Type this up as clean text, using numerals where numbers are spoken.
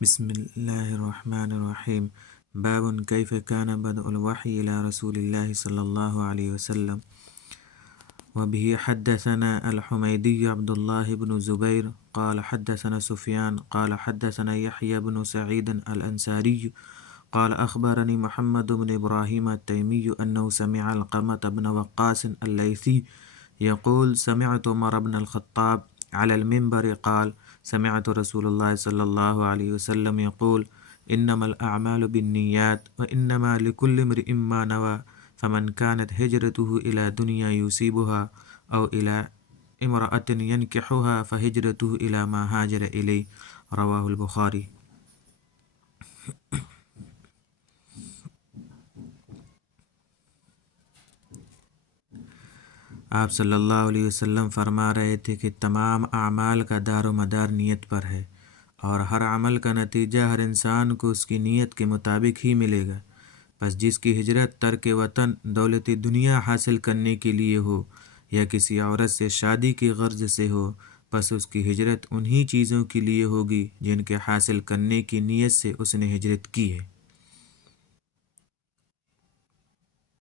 بسم الله الرحمن الرحيم. باب كيف كان بدء الوحي إلى رسول الله صلى الله عليه وسلم. وبه حدثنا الحميدي عبد الله بن زبير قال حدثنا سفيان قال حدثنا يحيى بن سعيد الأنصاري قال أخبرني محمد بن إبراهيم التيمي أنه سمع علقمة بن وقاص الليثي يقول سمعت عمر بن الخطاب على المنبر قال سمعت رسول الله صلى الله عليه وسلم يقول إنما الأعمال بالنيات وإنما لكل امرئ ما نوى فمن كانت هجرته إلى دنيا يصيبها أو إلى امرأة ينكحها فهجرته إلى ما هاجر إليه. رواه البخاري۔ آپ صلی اللہ علیہ وسلم فرما رہے تھے کہ تمام اعمال کا دار و مدار نیت پر ہے، اور ہر عمل کا نتیجہ ہر انسان کو اس کی نیت کے مطابق ہی ملے گا۔ پس جس کی ہجرت ترک وطن دولت دنیا حاصل کرنے کے لیے ہو یا کسی عورت سے شادی کی غرض سے ہو، پس اس کی ہجرت انہی چیزوں کے لیے ہوگی جن کے حاصل کرنے کی نیت سے اس نے ہجرت کی ہے۔